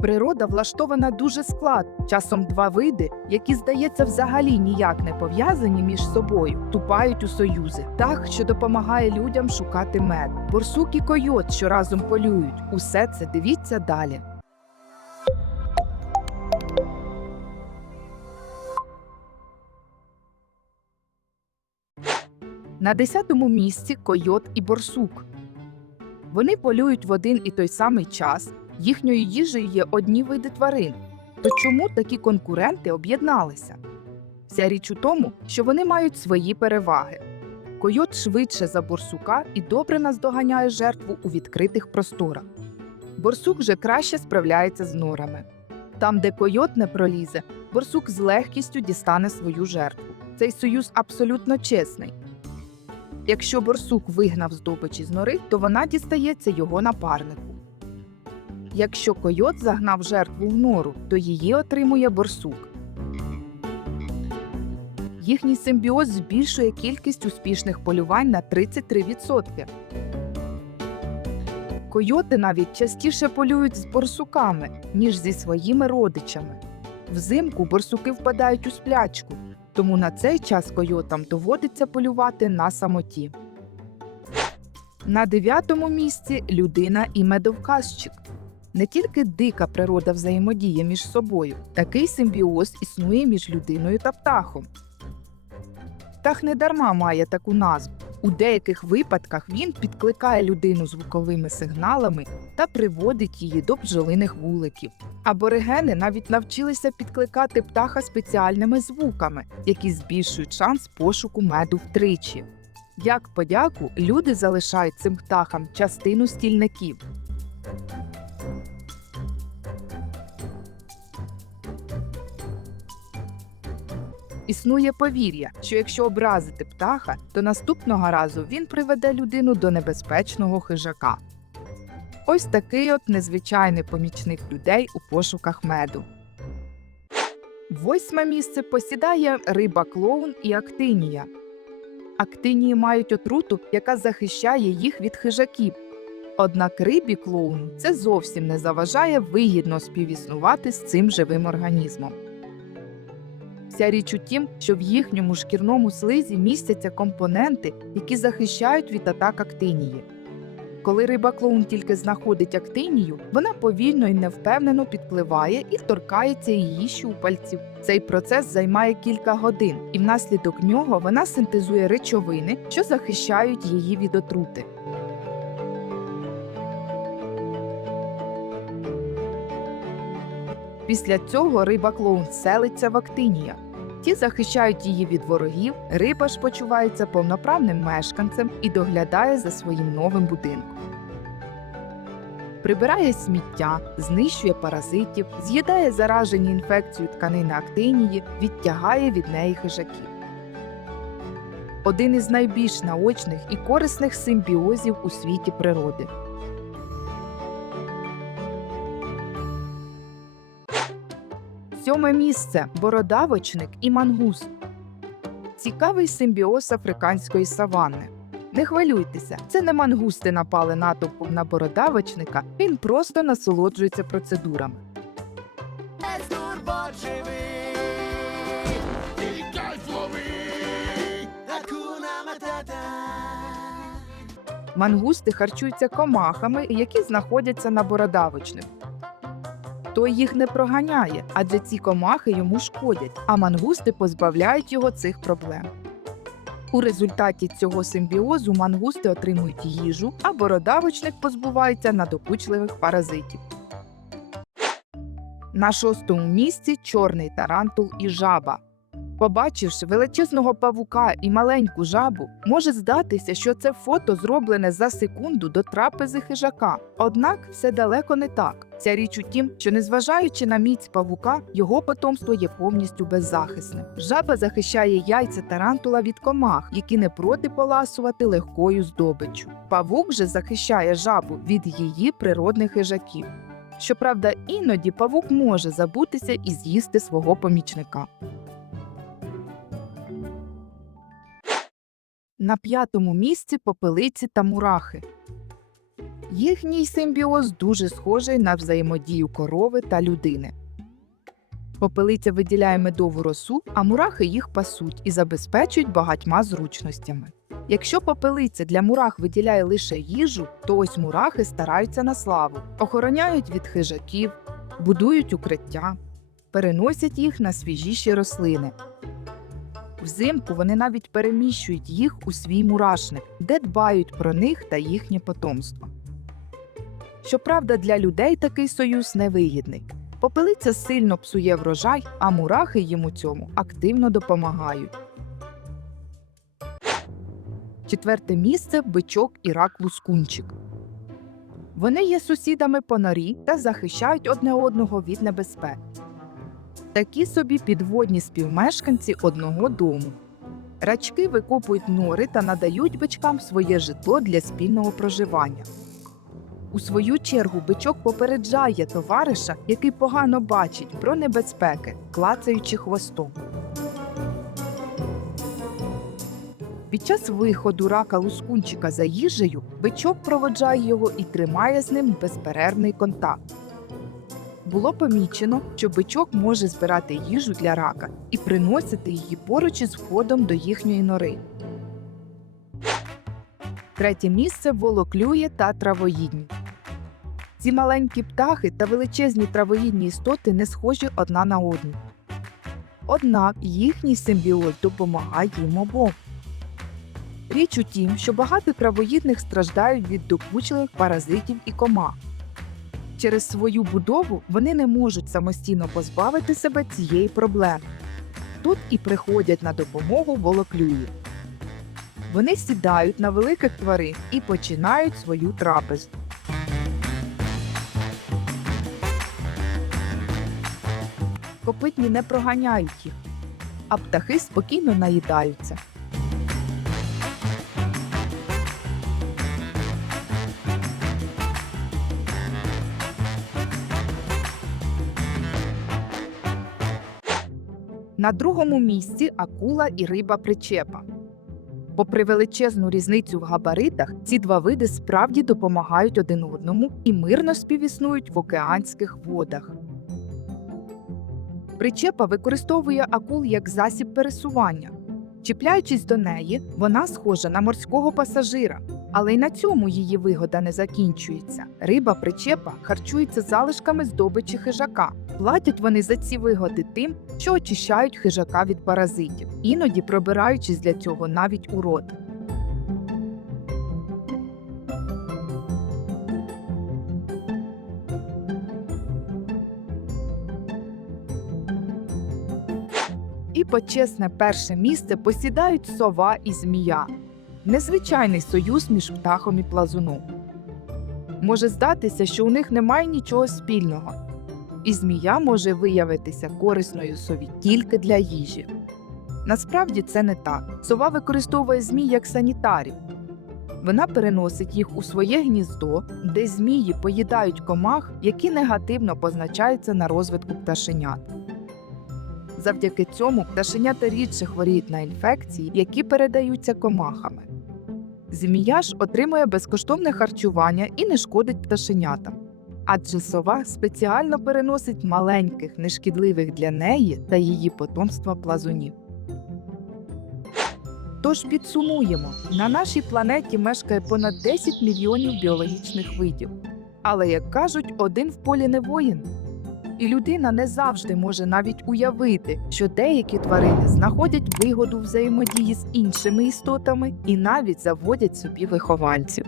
Природа влаштована дуже складно. Часом два види, які, здається, взагалі ніяк не пов'язані між собою, вступають у союзи. Птах, що допомагає людям шукати мед. Борсук і койот, що разом полюють. Усе це дивіться далі. На 10-му місці койот і борсук. Вони полюють в один і той самий час. Їхньою їжею є одні види тварин. То чому такі конкуренти об'єдналися? Вся річ у тому, що вони мають свої переваги. Койот швидше за борсука і добре наздоганяє жертву у відкритих просторах. Борсук же краще справляється з норами. Там, де койот не пролізе, борсук з легкістю дістане свою жертву. Цей союз абсолютно чесний. Якщо борсук вигнав здобич із нори, то вона дістається його напарнику. Якщо койот загнав жертву в нору, то її отримує борсук. Їхній симбіоз збільшує кількість успішних полювань на 33%. Койоти навіть частіше полюють з борсуками, ніж зі своїми родичами. Взимку борсуки впадають у сплячку, тому на цей час койотам доводиться полювати на самоті. На 9-му місці людина і медовказчик. Не тільки дика природа взаємодіє між собою, такий симбіоз існує між людиною та птахом. Птах не дарма має таку назву. У деяких випадках він підкликає людину звуковими сигналами та приводить її до бджолиних вуликів. Аборигени навіть навчилися підкликати птаха спеціальними звуками, які збільшують шанс пошуку меду втричі. Як подяку, люди залишають цим птахам частину стільників. Існує повір'я, що якщо образити птаха, то наступного разу він приведе людину до небезпечного хижака. Ось такий от незвичайний помічник людей у пошуках меду. 8-ме місце посідає риба-клоун і актинія. Актинії мають отруту, яка захищає їх від хижаків. Однак рибі-клоуну це зовсім не заважає вигідно співіснувати з цим живим організмом. Вся річ у тім, що в їхньому шкірному слизі містяться компоненти, які захищають від атак актинії. Коли риба-клоун тільки знаходить актинію, вона повільно і невпевнено підпливає і торкається її щупальців. Цей процес займає кілька годин, і внаслідок нього вона синтезує речовини, що захищають її від отрути. Після цього риба-клоун селиться в актиніях. Ті захищають її від ворогів, риба ж почувається повноправним мешканцем і доглядає за своїм новим будинком. Прибирає сміття, знищує паразитів, з'їдає заражені інфекцією тканини актинії, відтягає від неї хижаків. Один із найбільш наочних і корисних симбіозів у світі природи. Сьоме місце – бородавочник і мангуст. Цікавий симбіоз африканської саванни. Не хвилюйтеся, це не мангусти напали натовпом на бородавочника, він просто насолоджується процедурами. Мангусти харчуються комахами, які знаходяться на бородавочнику. Той їх не проганяє, адже ці комахи йому шкодять, а мангусти позбавляють його цих проблем. У результаті цього симбіозу мангусти отримують їжу, а бородавочник позбувається надокучливих паразитів. На 6-му місці – чорний тарантул і жаба. Побачивши величезного павука і маленьку жабу, може здатися, що це фото зроблене за секунду до трапези хижака. Однак все далеко не так. Ця річ у тім, що незважаючи на міць павука, його потомство є повністю беззахисним. Жаба захищає яйця тарантула від комах, які не проти поласувати легкою здобиччю. Павук же захищає жабу від її природних хижаків. Щоправда, іноді павук може забутися і з'їсти свого помічника. На 5-му місці попелиці та мурахи. Їхній симбіоз дуже схожий на взаємодію корови та людини. Попелиця виділяє медову росу, а мурахи їх пасуть і забезпечують багатьма зручностями. Якщо попелиця для мурах виділяє лише їжу, то ось мурахи стараються на славу, охороняють від хижаків, будують укриття, переносять їх на свіжіші рослини. Взимку вони навіть переміщують їх у свій мурашник, де дбають про них та їхнє потомство. Щоправда, для людей такий союз невигідний. Попелиця сильно псує врожай, а мурахи їм у цьому активно допомагають. 4 місце – бичок і рак-лускунчик. Вони є сусідами по норі та захищають одне одного від небезпек. Такі собі підводні співмешканці одного дому. Рачки викопують нори та надають бичкам своє житло для спільного проживання. У свою чергу бичок попереджає товариша, який погано бачить, про небезпеки, клацаючи хвостом. Під час виходу рака-лускунчика за їжею бичок проводжає його і тримає з ним безперервний контакт. Було помічено, що бичок може збирати їжу для рака і приносити її поруч із входом до їхньої нори. 3 місце – волоклює та травоїдні. Ці маленькі птахи та величезні травоїдні істоти не схожі одна на одну. Однак їхній симбіоз допомагає їм обом. Річ у тім, що багато травоїдних страждають від докучливих паразитів і комах. Через свою будову вони не можуть самостійно позбавити себе цієї проблеми. Тут і приходять на допомогу волоклюї. Вони сідають на великих тварин і починають свою трапезу. Копитні не проганяють їх, а птахи спокійно наїдаються. На 2-му місці – акула і риба-причепа. Попри величезну різницю в габаритах, ці два види справді допомагають один одному і мирно співіснують в океанських водах. Причепа використовує акул як засіб пересування. Чіпляючись до неї, вона схожа на морського пасажира. Але й на цьому її вигода не закінчується. Риба-причепа харчується залишками здобичі хижака. Платять вони за ці вигоди тим, що очищають хижака від паразитів, іноді пробираючись для цього навіть у рот. І почесне перше місце посідають сова і змія. Незвичайний союз між птахом і плазуном. Може здатися, що у них немає нічого спільного. І змія може виявитися корисною сові тільки для їжі. Насправді це не так. Сова використовує змій як санітарів. Вона переносить їх у своє гніздо, де змії поїдають комах, які негативно позначаються на розвитку пташенят. Завдяки цьому пташенята рідше хворіють на інфекції, які передаються комахами. Змія ж отримує безкоштовне харчування і не шкодить пташенятам. Адже сова спеціально переносить маленьких, нешкідливих для неї та її потомства плазунів. Тож підсумуємо, на нашій планеті мешкає понад 10 мільйонів біологічних видів. Але, як кажуть, один в полі не воїн. І людина не завжди може навіть уявити, що деякі тварини знаходять вигоду взаємодії з іншими істотами і навіть заводять собі вихованців.